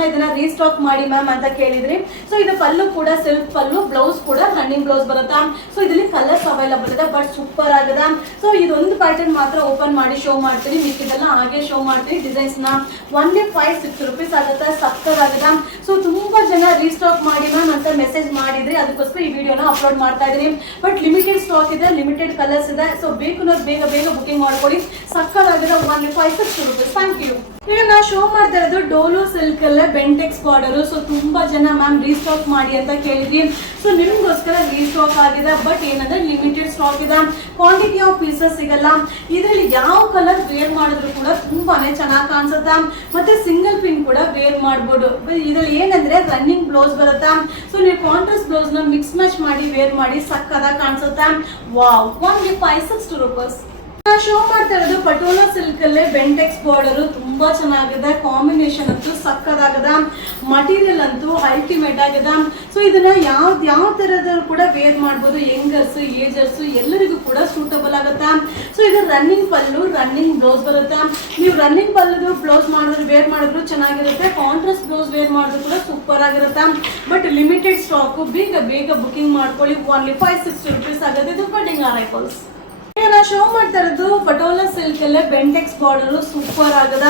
ಜನ ಇದನ್ನ ರೀಸ್ಟಾಕ್ ಮಾಡಿ ಮ್ಯಾಮ್ ಅಂತ ಕೇಳಿದ್ರಿ. ಸೊ ಇದು ಪಲ್ಲು ಕೂಡ ಸೆಲ್ಫ್ ಪಲ್ಲು, ಬ್ಲೌಸ್ ಕೂಡ ರನ್ನಿಂಗ್ ಬ್ಲೌಸ್ ಬರುತ್ತಾ. ಸೊ ಇದರಲ್ಲಿ ಕಲರ್ಸ್ ಅವೈಲಬಲ್ ಇದೆ, ಬಟ್ ಸೂಪರ್ ಆಗಿದೆ. ಸೊ ಇದೊಂದು ಪ್ಯಾಟರ್ನ್ ಮಾತ್ರ ಓಪನ್ ಮಾಡಿ ಶೋ ಮಾಡ್ತೀನಿ, ಮಿಕ್ಕಿದೆಲ್ಲ ಹಾಗೆ ಶೋ ಮಾಡ್ತೀನಿ. ಡಿಸೈನ್ಸ್ ನ ಓನ್ಲಿ 560 rupees ಆಗುತ್ತೆ, ಸಕ್ಕತ್ತಾಗಿದೆ. ಸೊ ತುಂಬಾ ಜನ ರೀಸ್ಟಾಕ್ ಮಾಡಿ ಮ್ಯಾಮ್ ಅಂತ ಮೆಸೇಜ್ ಮಾಡಿದ್ರಿ, ಅದಕ್ಕೋಸ್ಕರ ಈ ವಿಡಿಯೋನ ಅಪ್ಲೋಡ್ ಮಾಡ್ತಾ ಇದೀನಿ. ಬಟ್ ಲಿಮಿಟೆಡ್ ಸ್ಟಾಕ್ ಇದೆ, ಲಿಮಿಟೆಡ್ ಕಲರ್ಸ್ ಇದೆ. ಸೊ ಬೇಕು ಬೇಗ ಬೇಗ ಬುಕಿಂಗ್ ಮಾಡ್ಕೊಳ್ಳಿ, ಸಕ್ಕತ್ತಾಗಿದೆ. Only 560 rupees. Thank you. ಈಗ ನಾ ಶೋ ಮಾಡ್ತಾ ಇರೋದು ಡೋಲೋ ಸಿಲ್ಕ್ ಅಲ್ಲೇ ಬೆಂಟೆಕ್ಸ್ ಬಾರ್ಡರ್. ಸೊ ತುಂಬಾ ಜನ ಮ್ಯಾಮ್ ರೀಸ್ಟಾಕ್ ಮಾಡಿ ಅಂತ ಕೇಳಿದ್ರಿ. ಸೊ ನಿಮ್ಗೋಸ್ಕರ ರೀಸ್ಟಾಕ್ ಆಗಿದೆ, ಬಟ್ ಏನಂದ್ರೆ ಲಿಮಿಟೆಡ್ ಸ್ಟಾಕ್ ಇದೆ, ಕ್ವಾಂಟಿಟಿ ಆಫ್ ಪೀಸಸ್ ಸಿಗಲ್ಲ. ಇದರಲ್ಲಿ ಯಾವ ಕಲರ್ ವೇರ್ ಮಾಡಿದ್ರು ಕೂಡ ತುಂಬಾನೇ ಚೆನ್ನಾಗಿ ಕಾಣಿಸುತ್ತೆ, ಮತ್ತೆ ಸಿಂಗಲ್ ಪಿನ್ ಕೂಡ ವೇರ್ ಮಾಡ್ಬೋದು. ಇದ್ರಲ್ಲಿ ಏನಂದ್ರೆ ರನ್ನಿಂಗ್ ಬ್ಲೌಸ್ ಬರುತ್ತೆ. ಸೊ ನೀವು ಕಾಂಟ್ರಾಸ್ಟ್ ಬ್ಲೌಸ್ ನ ಮಿಕ್ಸ್ ಮ್ಯಾಚ್ ಮಾಡಿ ವೇರ್ ಮಾಡಿ ಸಕ್ಕದಾಗಿ ಕಾಣಿಸುತ್ತೆ. Wow, only 560 rupees. ಶೋ ಮಾಡ್ತಾ ಇರೋದು ಪಟೋಲಾ ಸಿಲ್ಕ್ ಅಲ್ಲೇ ಬೆಂಟೆಕ್ಸ್ ಬಾರ್ಡರ್. ತುಂಬಾ ಚೆನ್ನಾಗಿದೆ, ಕಾಂಬಿನೇಷನ್ ಅಂತೂ ಸಕ್ಕದಾಗಿದೆ, ಮಟೀರಿಯಲ್ ಅಂತೂ ಅಲ್ಟಿಮೇಟ್ ಆಗಿದೆ. ಸೊ ಇದನ್ನ ಯಾವ ತರದವರು ಕೂಡ ವೇರ್ ಮಾಡ್ಬೋದು, ಯಂಗರ್ಸ್, ಏಜರ್ಸ್ ಎಲ್ಲರಿಗೂ ಕೂಡ ಸೂಟಬಲ್ ಆಗುತ್ತೆ. ಸೊ ಇದು ರನ್ನಿಂಗ್ ಪಲ್ಲು, ರನ್ನಿಂಗ್ ಬ್ಲೌಸ್ ಬರುತ್ತೆ. ನೀವು ರನ್ನಿಂಗ್ ಪಲ್ಲು ಬ್ಲೌಸ್ ಮಾಡಿದ್ರು ವೇರ್ ಮಾಡಿದ್ರು ಚೆನ್ನಾಗಿರುತ್ತೆ, ಕಾಂಟ್ರಾಸ್ಟ್ ಬ್ಲೌಸ್ ವೇರ್ ಮಾಡಿದ್ರು ಕೂಡ ಸೂಪರ್ ಆಗಿರುತ್ತೆ. ಬಟ್ ಲಿಮಿಟೆಡ್ ಸ್ಟಾಕ್, ಬೇಗ ಬೇಗ ಬುಕಿಂಗ್ ಮಾಡ್ಕೊಳ್ಳಿ. ಓನ್ಲಿ 560 rupees ಆಗುತ್ತೆ. ಇದು ಕಟಿಂಗ್ ಆರೈಕಲ್ಸ್. ನಾ ಶೋ ಮಾಡ್ತಾ ಇರೋದು ಪಟೋಲಾ ಸಿಲ್ಕ್ ಅಲ್ಲೇ ಬೆಂಟೆಕ್ಸ್ ಬಾರ್ಡರ್. ಸೂಪರ್ ಆಗದ,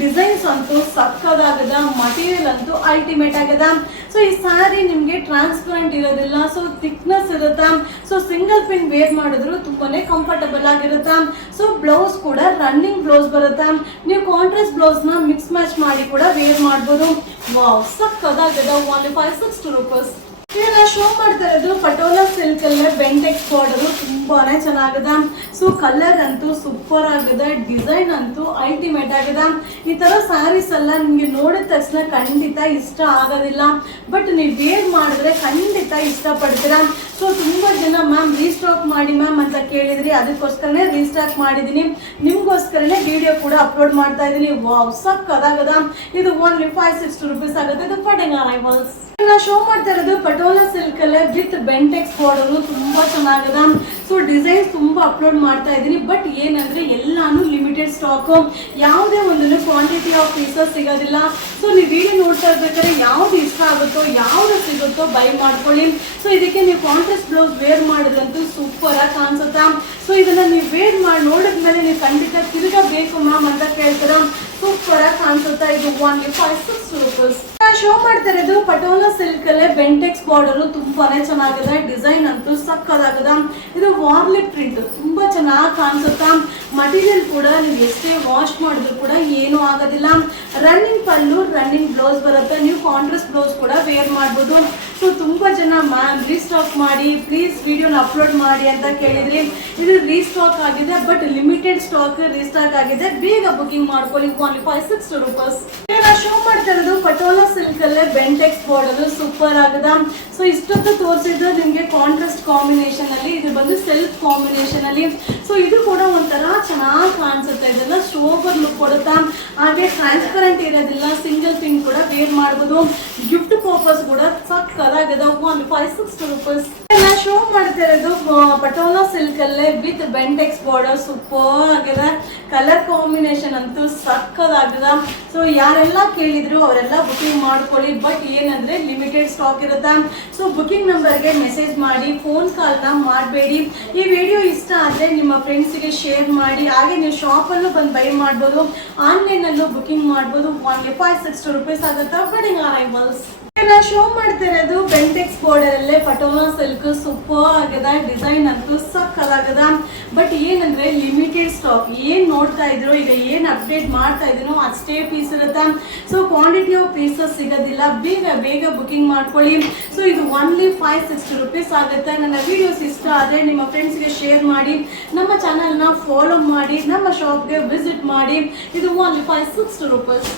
ಡಿಸೈನ್ಸ್ ಅಂತೂ ಸಕ್ಕದಾಗದ, ಮಟೀರಿಯಲ್ ಅಂತೂ ಅಲ್ಟಿಮೇಟ್ ಆಗದ. ಸೊ ಈ ಸ್ಯಾರಿ ನಿಮ್ಗೆ ಟ್ರಾನ್ಸ್ಪರೆಂಟ್ ಇರೋದಿಲ್ಲ, ಸೊ ಥಿಕ್ನೆಸ್ ಇರುತ್ತೆ. ಸೊ ಸಿಂಗಲ್ ಪಿನ್ ವೇರ್ ಮಾಡಿದ್ರು ತುಂಬಾನೇ ಕಂಫರ್ಟಬಲ್ ಆಗಿರುತ್ತೆ. ಸೊ ಬ್ಲೌಸ್ ಕೂಡ ರನ್ನಿಂಗ್ ಬ್ಲೌಸ್ ಬರುತ್ತೆ. ನೀವು ಕಾಂಟ್ರಾಸ್ಟ್ ಬ್ಲೌಸ್ ನ ಮಿಕ್ಸ್ ಮ್ಯಾಚ್ ಮಾಡಿ ಕೂಡ ವೇರ್ ಮಾಡ್ಬೋದು. ವಾವ್, ಸಕ್ಕದಾಗದ. Only 560 rupees. ಈಗ ಶೋ ಮಾಡ್ತಾ ಇರೋದು ಪಟೋಲಾ ಸಿಲ್ಕ್ ಅಲ್ಲೇ ಬೆಂಟೆಕ್ಸ್ ಬಾರ್ಡರ್. ತುಂಬಾನೇ ಚೆನ್ನಾಗಿದೆ. ಸೊ ಕಲರ್ ಅಂತೂ ಸೂಪರ್ ಆಗಿದೆ, ಡಿಸೈನ್ ಅಂತೂ ಅಲ್ಟಿಮೇಟ್ ಆಗಿದೆ. ಈ ತರ ಸ್ಯಾರೀಸ್ ಎಲ್ಲ ನಿಮ್ಗೆ ನೋಡಿದ ತಕ್ಷಣ ಖಂಡಿತ ಇಷ್ಟ ಆಗೋದಿಲ್ಲ, ಬಟ್ ನೀವು ವೇರ್ ಮಾಡಿದ್ರೆ ಖಂಡಿತ ಇಷ್ಟ ಪಡ್ತೀರಾ. ಸೊ ತುಂಬಾ ಜನ ಮ್ಯಾಮ್ ರೀಸ್ಟಾಕ್ ಮಾಡಿ ಮ್ಯಾಮ್ ಅಂತ ಕೇಳಿದ್ರಿ, ಅದಕ್ಕೋಸ್ಕರನೇ ರೀಸ್ಟಾಕ್ ಮಾಡಿದೀನಿ, ನಿಮ್ಗೋಸ್ಕರನೇ ವಿಡಿಯೋ ಕೂಡ ಅಪ್ಲೋಡ್ ಮಾಡ್ತಾ ಇದೀನಿ. ವಾವ್, ಸಕ್ಕದಾಗದ. ಇದು ಓನ್ಲಿ 560 rupees ಆಗುತ್ತೆ. ಇದು ಕಟಿಂಗ್ ಅರೈವಲ್ಸ್. ನಾ ಶೋ ಮಾಡ್ತಾ ಇರೋದು ಪಟೋಲಾ ಸಿಲ್ಕ್ ಅಲ್ಲೇ ವಿತ್ ಬೆಂಟೆಕ್ಸ್ ಬಾರ್ಡರ್. ತುಂಬಾ ಚೆನ್ನಾಗಿದೆ. ಸೊ ಡಿಸೈನ್ಸ್ ತುಂಬಾ ಅಪ್ಲೋಡ್ ಮಾಡ್ತಾ ಇದೀನಿ, ಬಟ್ ಏನಂದ್ರೆ ಎಲ್ಲಾನು ಲಿಮಿಟೆಡ್ ಸ್ಟಾಕ್, ಯಾವುದೇ ಒಂದು ಕ್ವಾಂಟಿಟಿ ಆಫ್ ಪೀಸಸ್ ಸಿಗೋದಿಲ್ಲ. ಸೊ ನೀವು ವಿಡಿಯೋ ನೋಡ್ತಾ ಇರ್ಬೇಕಾದ್ರೆ ಯಾವ್ದು ಇಷ್ಟ ಆಗುತ್ತೋ, ಯಾವ್ದು ಸಿಗುತ್ತೋ ಬೈ ಮಾಡ್ಕೊಳ್ಳಿ. ಸೊ ಇದಕ್ಕೆ ನೀವು ಕಾಂಟ್ರಾಸ್ಟ್ ಬ್ಲೌಸ್ ವೇರ್ ಮಾಡಿದ್ರಂತೂ ಸೂಪರ್ ಆಗಿ ಕಾಣಿಸುತ್ತಾ. ಸೊ ಇದನ್ನ ನೀವು ವೇರ್ ಮಾಡಿ ನೋಡಿದ್ಮೇಲೆ ನೀವು ಖಂಡಿತ ತಿರುಗಬೇಕು ಮ್ಯಾಮ್ ಅಂತ ಕೇಳ್ತೀರಾ, ಸೂಪರ್ ಆಗಿ ಕಾಣಿಸುತ್ತಾ. ಇದು ಓನ್ಲಿ 560 rupees. ಶೋ ಮಾಡ್ತಾ ಇರೋದು ಪಟೋಲಾ ಸಿಲ್ಕ್ ಅಲ್ಲೇ ಬೆಂಟೆಕ್ಸ್ ಬಾರ್ಡರ್. ತುಂಬಾನೇ ಚೆನ್ನಾಗಿದೆ, ಡಿಸೈನ್ ಅಂತೂ ಸಕ್ಕದಾಗದ. ಇದು ವಾರ್ಲಿ ಪ್ರಿಂಟ್, ತುಂಬಾ ಚೆನ್ನಾಗಿ ಕಾಣಿಸುತ್ತಾ. ಮಟೀರಿಯಲ್ ಕೂಡ ನೀವು ಎಷ್ಟೇ ವಾಶ್ ಮಾಡಿದ್ರು ಕೂಡ ಏನೂ ಆಗೋದಿಲ್ಲ. ರನ್ನಿಂಗ್ ಪಲ್ಲು, ರನ್ನಿಂಗ್ ಬ್ಲೌಸ್ ಬರುತ್ತೆ. ನೀವು ಕಾಂಟ್ರಾಸ್ಟ್ ಬ್ಲೌಸ್ ಕೂಡ ವೇರ್ ಮಾಡ್ಬೋದು. ಸೊ ತುಂಬಾ ಜನ ಮ್ಯಾಮ್ ರೀಸ್ಟಾಕ್ ಮಾಡಿ ಪ್ಲೀಸ್ ವಿಡಿಯೋನ ಅಪ್ಲೋಡ್ ಮಾಡಿ ಅಂತ ಕೇಳಿದ್ರಿ. ಇದು ರೀಸ್ಟಾಕ್ ಆಗಿದೆ, ಬಟ್ ಲಿಮಿಟೆಡ್ ಸ್ಟಾಕ್ ರೀಸ್ಟಾಕ್ ಆಗಿದೆ, ಬೇಗ ಬುಕಿಂಗ್ ಮಾಡ್ಕೊಳ್ಳಿ. Only 560 rupees. ಶೋ ಮಾಡ್ತಾ ಇರೋದು ಪಟೋಲಾ ಸಿಲ್ಕ್ ಅಲ್ಲೇ ಬೆಂಟೆಕ್ಸ್ ಬಾರ್ಡರ್. ಸೂಪರ್ ಆಗದ. ಸೊ ಇಷ್ಟೊತ್ತು ತೋರಿಸಿದ್ದು ನಿಮ್ಗೆ ಕಾಂಟ್ರಾಸ್ಟ್ ಕಾಂಬಿನೇಷನ್ ಅಲ್ಲಿ, ಇದು ಬಂದು ಸೆಲ್ಫ್ ಕಾಂಬಿನೇಷನ್ ಅಲ್ಲಿ. ಸೊ ಇದು ಕೂಡ ಒಂಥರ ಚೆನ್ನಾಗಿ ಕಾಣಿಸುತ್ತೆ, ಇದೆಲ್ಲ ಸೋಬರ್ ಲುಕ್ ಕೊಡುತ್ತಾ. ಹಾಗೆ ಟ್ರಾನ್ಸ್ಪರೆಂಟ್ ಇರೋದಿಲ್ಲ, ಸಿಂಗಲ್ ಪಿನ್ ಕೂಡ ವೇರ್ ಮಾಡ್ಬೋದು. ಗಿಫ್ಟ್ ಪರ್ಪಸ್ ಕೂಡ ಸಕ್ಕದಾಗದ. Only 560 rupees. ಶೋ ಮಾಡ್ತಾ ಇರೋದು ಪಟೋಲಾ ಸಿಲ್ಕ್ ಅಲ್ಲೇ ವಿತ್ ಬೆಂಟೆಕ್ಸ್ ಬಾರ್ಡರ್. ಸೂಪರ್ ಆಗಿದೆ, ಕಲರ್ ಕಾಂಬಿನೇಷನ್ ಅಂತೂ ಸಕ್ಕದಾಗದ. ಸೊ ಯಾರೆಲ್ಲ ಕೇಳಿದ್ರು ಅವರೆಲ್ಲ ಬುಕಿಂಗ್ ಮಾಡ್ಕೊಳ್ಳಿ, ಬಟ್ ಏನಂದ್ರೆ ಲಿಮಿಟೆಡ್ ಸ್ಟಾಕ್ ಇರುತ್ತೆ. ಸೊ ಬುಕಿಂಗ್ ನಂಬರ್ಗೆ ಮೆಸೇಜ್ ಮಾಡಿ, ಫೋನ್ ಕಾಲ್ನ ಮಾಡಬೇಡಿ. ಈ ವಿಡಿಯೋ ಇಷ್ಟ ಆದರೆ ನಿಮ್ಮ ಫ್ರೆಂಡ್ಸಿಗೆ ಶೇರ್ ಮಾಡಿ. ಹಾಗೆ ನೀವು ಶಾಪಲ್ಲೂ ಬಂದು ಬೈ ಮಾಡ್ಬೋದು, ಆನ್ಲೈನಲ್ಲೂ ಬುಕಿಂಗ್ ಮಾಡ್ಬೋದು. ಓನ್ಲಿ 560 rupees ಆಗುತ್ತೆ. Cutting arrivals. ನಾ ಶೋ ಮಾಡ್ತಾ ಇರೋದು ಬೆಂಟೆಕ್ಸ್ ಬಾರ್ಡರ್ ಅಲ್ಲೇ ಪಟೋಲಾ ಸಿಲ್ಕ್. ಸೂಪರ್ ಆಗದ, ಡಿಸೈನ್ ಅಂತೂ ಸಕ್ಕದಾಗದ, ಬಟ್ ಏನಂದ್ರೆ ಲಿಮಿಟೆಡ್ ಸ್ಟಾಕ್. ಏನ್ ನೋಡ್ತಾ ಇದ್ರು, ಈಗ ಏನ್ ಅಪ್ಡೇಟ್ ಮಾಡ್ತಾ ಇದ್ರು ಅಷ್ಟೇ ಪೀಸ್ ಇರುತ್ತೆ. ಸೊ ಕ್ವಾಂಟಿಟಿ ಆಫ್ ಪೀಸಸ್ ಸಿಗೋದಿಲ್ಲ, ಬೇಗ ಬೇಗ ಬುಕಿಂಗ್ ಮಾಡ್ಕೊಳ್ಳಿ. ಸೊ ಇದು ಓನ್ಲಿ 560 rupees ಆಗುತ್ತೆ. ನನ್ನ ವಿಡಿಯೋಸ್ ಇಷ್ಟ ಆದರೆ ನಿಮ್ಮ ಫ್ರೆಂಡ್ಸ್ಗೆ ಶೇರ್ ಮಾಡಿ, ನಮ್ಮ ಚಾನಲ್ನ ಫಾಲೋ ಮಾಡಿ, ನಮ್ಮ ಶಾಪ್ಗೆ ವಿಸಿಟ್ ಮಾಡಿ. ಇದು ಓನ್ಲಿ 560 rupees.